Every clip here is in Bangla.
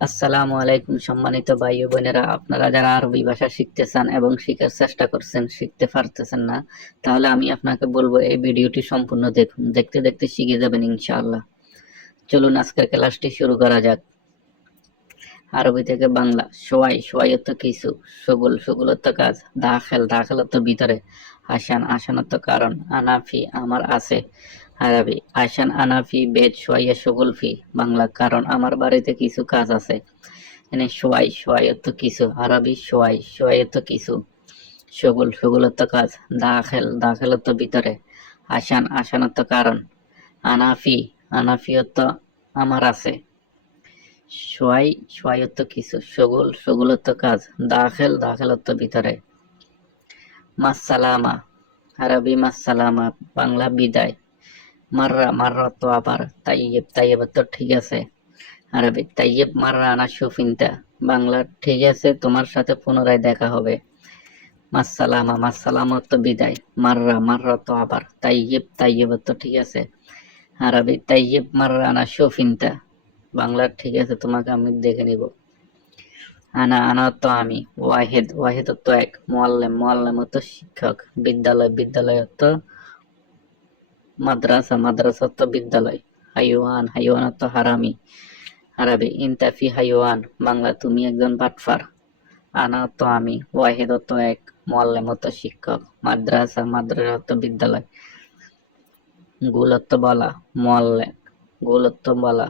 আসসালামু আলাইকুম সম্মানিত ভাই ও বোনেরা, আপনারা যারা আরবি ভাষা শিখতে চান এবং শিখার চেষ্টা করছেন, শিখতে পারতেছেন না, তাহলে আমি আপনাকে বলবো এই ভিডিওটি সম্পূর্ণ দেখুন। দেখতে দেখতে শিখে যাবেন ইনশাআল্লাহ। চলুন আজকের ক্লাসটি শুরু করা যাক। আরবি থেকে বাংলা। সোয়াই, সোয়াই অর্থ কিছু। সগুল, সগুল অর্থ কাজ। দাখিল, দাখিল অর্থ ভিতরে। আসান, আসান অর্থ কারণ। আনাফি, আমার আছে। আরবি আসান আনাফি বেদ সোয়াইয়া সগুল ফি। বাংলা কারণ আমার বাড়িতে কিছু কাজ আছে। এখানে সোয়াই, সোয়াই অর্থ কিছু। আরবি সোয়াই, সোয়াই অর্থ কিছু। সগুল, সগুল অর্থ কাজ। দাখিল, দাখিল অর্থ ভিতরে। আসান, আসান অর্থ কারণ। আনাফি, আনাফি অর্থ আমার আছে। সোয়াই, সোয়াই অর্থ কিছু। সগুল, সগুল অর্থ কাজ। দাখিল, দাখিল অর্থ ভিতরে। মাসসালামা, আরবি মাসসালামা, বাংলা বিদায়। মাররা, মাররা অর্থ আবার। তাইয়েব, তাইয়েব অর্থ ঠিক আছে। আরবি তাইয়েব মাররা আনা সুফিনতা, বাংলা ঠিক আছে তোমার সাথে পুনরায় দেখা হবে। মাসসালামা, মাসসালামা অর্থ বিদায়। মাররা, মাররা অর্থ আবার। তাইয়েব, তাইয়েব অর্থ ঠিক আছে। আরবি তাইয়েব মাররা আনা সুফিনতা, বাংলা ঠিক আছে তোমাকে আমি দেখে নিব। আনা, আনা অর্থ আমি। ওয়াহেদ, ওয়াহেদ অর্থ এক। মুআল্লিম, মুআল্লিম অর্থ শিক্ষক। বিদ্যালয়, বিদ্যালয় অর্থ মাদ্রাসা, মাদ্রাসা অর্থ বিদ্যালয়। হাইওয়ান, হাইওয়ান অর্থ হারামি। আরবি ইনতা ফি হাইওয়ান, বাংলা তুমি একজন বাটফার। আনা অর্থ আমি। ওয়াহিদ অর্থ এক। মুআল্লিম অর্থ শিক্ষক। মাদ্রাসা, মাদ্রাসা অর্থ বিদ্যালয়। গুল অর্থ বলা। মুআল্লিম, গুল অর্থ বলা।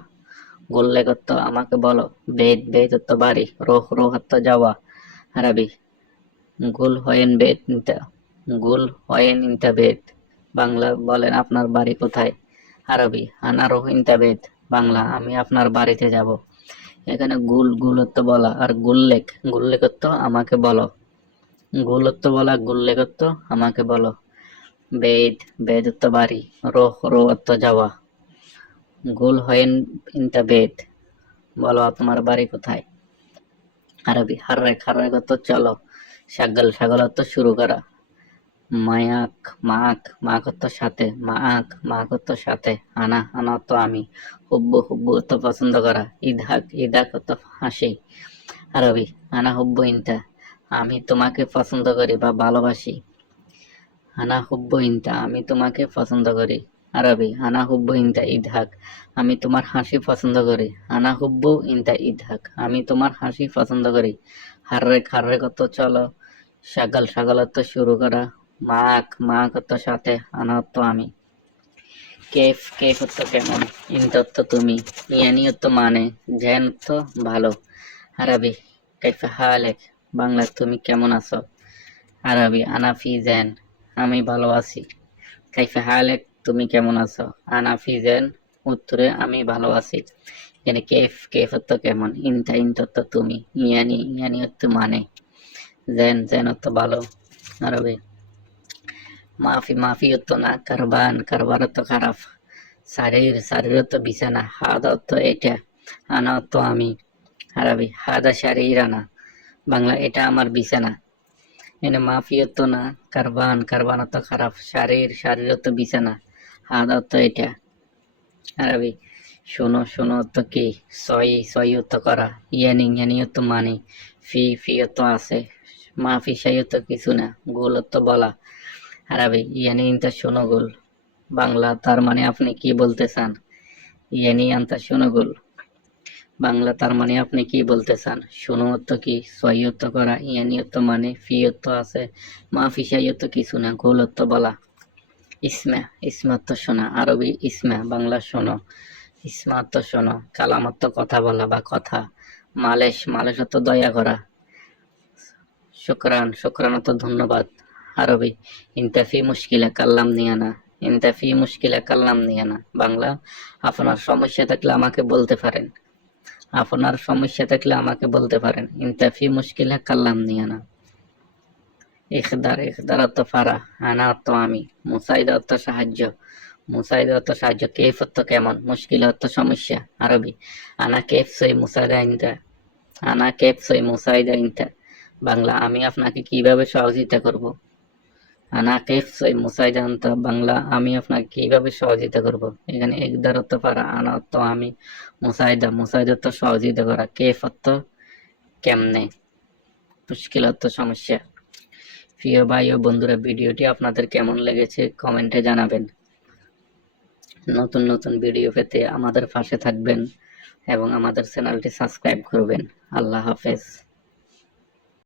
গুল্লেক অর্থ আমাকে বলো। বেদ, বেদ অর্থ বাড়ি। রোহ, রোহ অর্থ যাওয়া। আরবি গুল হয়েন বেদ নিতা, গুল হয়েন ইনতা বেদ, বাংলা বলেন আপনার বাড়ি কোথায়। আরবি আনা রোহ ইনতা বেদ, বাংলা আমি আপনার বাড়িতে যাব। এখানে গুল, গুল অর্থ বলা, আর গুল্লেক, গুল্লেক অর্থ আমাকে বলো। গুল অর্থ বলা, গুল্লেক অর্থ আমাকে বলো। বেদ, বেদ অর্থ বাড়ি। রোহ, রোহ অর্থ যাওয়া। গুল হয়েন ইনতা বেদ, বলো তোমার বাড়ি কোথায়। আরবি হাররেক, হাররেক অর্থ চলো। শাগল, শাগল অর্থ শুরু করা। মায়াক, মাক, মাক অর্থ সাথে। মাক, মাক অর্থ সাথে। আনা, আনা অর্থ আমি। হুব্বু, হুব্বু অর্থ পছন্দ করা। ইদহাক, ইদহাক অর্থ হাসি। আরবি আনা হুব্বু ইনতা, আমি তোমাকে পছন্দ করি বা ভালোবাসি। আনা হুব্বু ইনতা, আমি তোমাকে পছন্দ করি। আরবি আনা হুব্বু ইনতা ইদহাক, আমি তোমার হাসি পছন্দ করি। আনা হুব্বু ইনতা ইদহাক, আমি তোমার হাসি পছন্দ করি। হাররেক, হাররেক অর্থ চলো। শাগাল, শাগাল অর্থ শুরু করা। মাক, মাক অর্থ সাথে। আনা অর্থ আমি। কেফ, কেফ অর্থ কেমন। ইনতা অর্থ তুমি। ইয়ানি অর্থ মানে। জেন অর্থ ভালো। আরবি কাইফা হালেক, বাংলা তুমি কেমন আছো। আরবি আনা ফি জেন, আমি ভালো আছি। কাইফা হালেক, তুমি কেমন আছো। আনা ফি জেন, উত্তরে আমি ভালো আছি। এখানে কেফ, কেফ অর্থ কেমন। ইনতা, ইনতা অর্থ তুমি। ইয়ানি, ইয়ানি অর্থ মানে। জেন, জেন অর্থ ভালো। আরবি মাফি, মাফি অর্থ না। কারবান, কারবার অর্থ খারাপ। শারীর, শারীর অর্থ বিছানা। হাদা অর্থ এটা। আনা অর্থ আমি। আরবি হাদা শারীর আনা, বাংলা এটা আমার বিছানা। এখানে মাফি অর্থ না। কারবান, কারবান অর্থ খারাপ। শারীর, শারীর অর্থ বিছানা। হাদা অর্থ এটা। আরবি শোনো, শোনো অর্থ কি। সই, সই অর্থ করা। ইয়ানি, ইয়ানি অর্থ মানে। ফি, ফি অর্থ আছে। মাফি সাই অর্থ কিছু না। গোল অর্থ বলা। আরবি ইয়ানি ইনতা শোনো গোল, বাংলা তার মানে আপনি কি বলতে চান। ইয়ানি আনতা শোনো গোল, বাংলা তার মানে আপনি কি বলতে চান। শোনো অর্থ কি। সই অর্থ করা। ইয়ানি অর্থ মানে। ফি অর্থ আছে। মাফি সাই অর্থ কিছু না। গোল অর্থ বলা। ইসমা, ইসমা অর্থ শোনা। আরবি ইসমা, বাংলা শোনো। ইসমা অর্থ শোনো। কালাম অর্থ কথা বলা বা কথা। মালেশ, মালেশ অর্থ দয়া করা। শুকরান, শুকরান অর্থ ধন্যবাদ। আরবি ইনতাফি মুশকিলা কাল্লাম নিয়ানা, ইনতাফি মুশকিলা কাল্লাম নিয়ানা, বাংলা আপনার সমস্যা থাকলে আমাকে বলতে পারেন। আপনার সমস্যা থাকলে আমাকে বলতে পারেন। ইনতাফি মুশকিলা কাল্লাম নিয়ানা। ইখদার, ইখদার অর্থ ফারা। আনা অর্থ আমি। মুসাইদা অর্থ সাহায্য। মুসাইদা অর্থ সাহায্য। কেফ অর্থ কেমন। মুশকিল অর্থ সমস্যা। আরবি আনা কেফ সই মুসাইদা ইনতা, আনা কেফ সই মুসাইদা ইনতা, বাংলা আমি আপনাকে কিভাবে সহযোগিতা করব। আনা কেফ সই মুসাইদা আনতা বাংলা আমি আপনাকে কিভাবে সহযোগিতা করব। এখানে একদার অর্থ পারা, আনা অর্থ আমি, মুসাইদা অর্থ সহযোগিতা করা, কেফ অর্থ কেমনে, মুশকিল অর্থ সমস্যা। প্রিয় ভাই ও বন্ধুরা, ভিডিওটি আপনাদের কেমন লেগেছে কমেন্টে জানাবেন। নতুন নতুন ভিডিও পেতে আমাদের পাশে থাকবেন এবং আমাদের চ্যানেলটি সাবস্ক্রাইব করবেন। আল্লাহ হাফেজ।